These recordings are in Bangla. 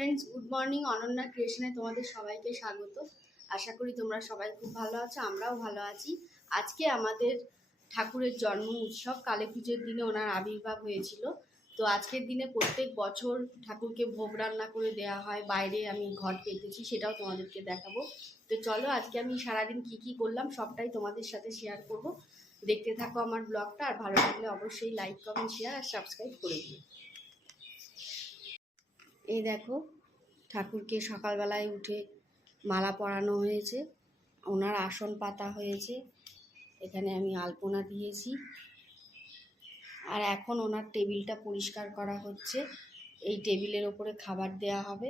ফ্রেন্ডস গুড মর্নিং অনন্যা ক্রিয়েশনে তোমাদের সবাইকে স্বাগত। আশা করি তোমরা সবাই খুব ভালো আছো, আমরাও ভালো আছি। আজকে আমাদের ঠাকুরের জন্ম উৎসব, কালী পুজোর দিনে ওনার আবির্ভাব হয়েছিল। তো আজকের দিনে প্রত্যেক বছর ঠাকুরকে ভোগ রান্না করে দেওয়া হয়, বাইরে আমি ঘর পেতেছি, সেটাও তোমাদেরকে দেখাবো। তো চলো আজকে আমি সারাদিন কি কি করলাম, সবটাই তোমাদের সাথে শেয়ার করব। দেখতে থাকো আমার ব্লগটা, আর ভালো লাগলে অবশ্যই লাইক কমেন্ট শেয়ার আর সাবস্ক্রাইব করে দিও। এই দেখো, ঠাকুরকে সকালবেলায় উঠে মালা পরানো হয়েছে, ওনার আসন পাতা হয়েছে, এখানে আমি আলপনা দিয়েছি। আর এখন ওনার টেবিলটা পরিষ্কার করা হচ্ছে, এই টেবিলের ওপরে খাবার দেয়া হবে।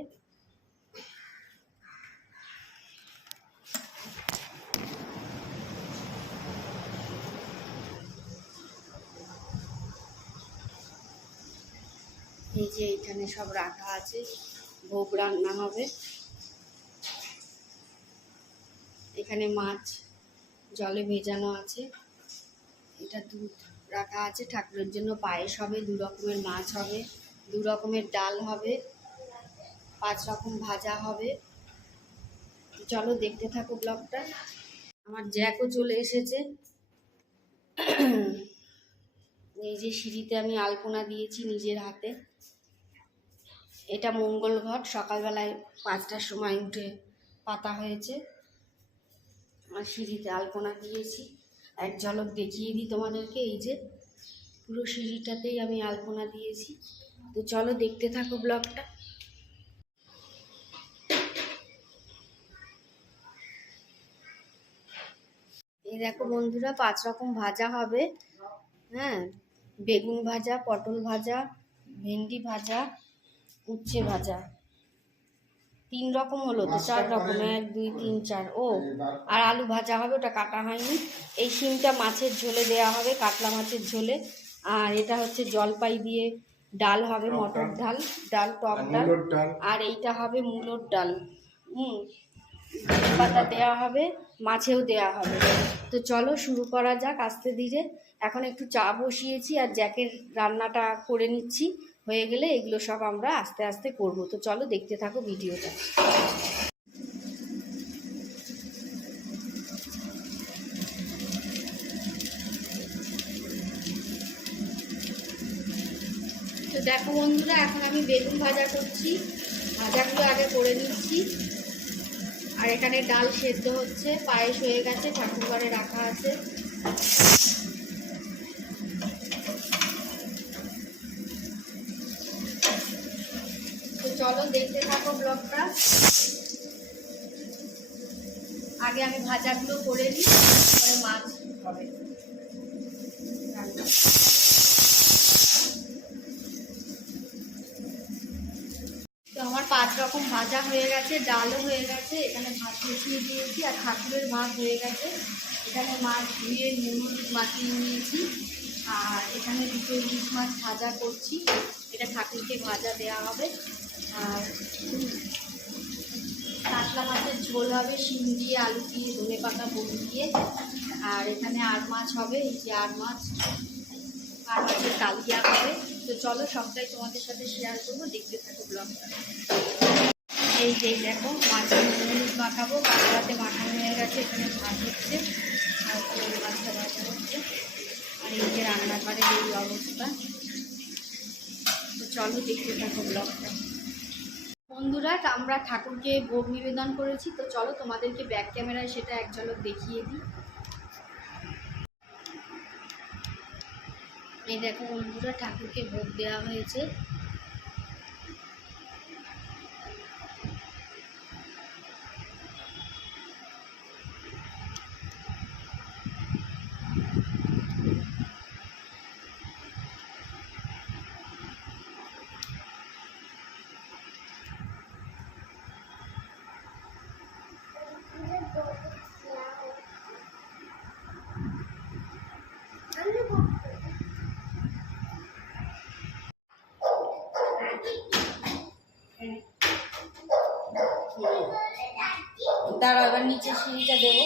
এই যে এখানে সব রাখা আছে, ভোগ রান্না হবে। এখানে মাছ জলে ভেজানো আছে। এটা দুধ রাখা আছে, ঠাকুরের জন্য পায়েস হবে, দু রকমের মাছ হবে, দু রকমের ডাল হবে, পাঁচ রকম ভাজা হবে। চলো দেখতে থাকো ব্লগটা। আমার জ্যাকও চলে এসেছে। এই যে সিঁড়িতে আমি আলপনা দিয়েছি নিজের হাতে। এটা মঙ্গল ঘট, সকালবেলায় পাঁচটার সময় উঠে পাতা হয়েছে। আর সিঁড়িতে আলপনা দিয়েছি। এক ঝলক দেখিয়ে দিই তোমাদেরকে, এই যে পুরো সিঁড়িটাতেই আমি আলপনা দিয়েছি। তো চলো দেখতে থাকো ব্লগটা। এই দেখো বন্ধুরা, পাঁচ রকম ভাজা হবে। হ্যাঁ বেগুন ভাজা পটল ভাজা ভেন্ডি ভাজা উচ্ছে ভাজা। তিন রকম হলো তো চার রকম এক দুই তিন চার। ও আর আলু ভাজা হবে ওটা কাটা হয়নি। এই শিমটা মাছের ঝোলে দেয়া হবে কাতলা মাছের ঝোলে। আর এটা হচ্ছে জলপাই দিয়ে ডাল হবে মটর ডাল। ডাল টক ডাল। আর এইটা হবে মূলোর ডাল। হুম পাতা দেওয়া হবে, মাছেও দেওয়া হবে। তো চলো শুরু করা যাক আস্তে ধীরে। এখন একটু চা বসিয়েছি আর জ্যাকের রান্নাটা করে নিচ্ছি। হয়ে গেলে এগুলো সব আমরা আস্তে আস্তে করব। তো চলো দেখতে থাকো ভিডিওটা। তো দেখো বন্ধুরা, এখন আমি বেগুন ভাজা করছি। ভাজাগুলো আগে করে নিচ্ছি। আর এখানে ডাল সেদ্ধ হচ্ছে, পায়েস হয়ে গেছে ঠাকুর ঘরে রাখা আছে। তো চলো দেখতে থাকো ব্লগটা। আগে আমি ভাজাগুলো করে নিই, তারপরে মাছ হবে রান্না। তো আমার পাঁচ রকম ভাজা হয়ে গেছে, ডালও হয়ে গেছে, এখানে ভাত বসিয়ে দিয়েছি আর ঠাকুরের ভাত হয়ে গেছে। এখানে মাছ ধুয়ে নুন মাখিয়ে নিয়েছি আর এখানে দুটো ইলিশ মাছ ভাজা করছি। এটা ঠাকুরকে ভাজা দেওয়া হবে। আর কাতলা মাছের ঝোল হবে, শিম দিয়ে আলু দিয়ে ধনে পাতা বড়ি দিয়ে। আর এখানে আর মাছ হবে, এই যে আর মাছ। আর মাছের কালিয়া হবে। তো চলো সবটাই তোমাদের সাথে শেয়ার করব। দেখতে থাকো ব্লগটা এই যে দেখো, মাছের হলুদ মাখাবো কাতলাতে মাখানো হয়ে গেছে, এখানে ভাত হচ্ছে, আর মাছটা ভাজা হচ্ছে। আর এই যে রান্নাঘরের এই অবস্থা। তো চলো দেখতে থাকো ব্লগটা। বন্ধুরা আমরা ঠাকুরকে ভোগ নিবেদন করেছি, তো চলো তোমাদেরকে ব্যাক ক্যামেরায় সেটা এক ঝলক দেখিয়ে দিই। এই দেখো বন্ধুরা, ঠাকুরকে ভোগ দেওয়া হয়েছে। দাঁড়াও এবার নিচে সিঁড়িটা দেবো।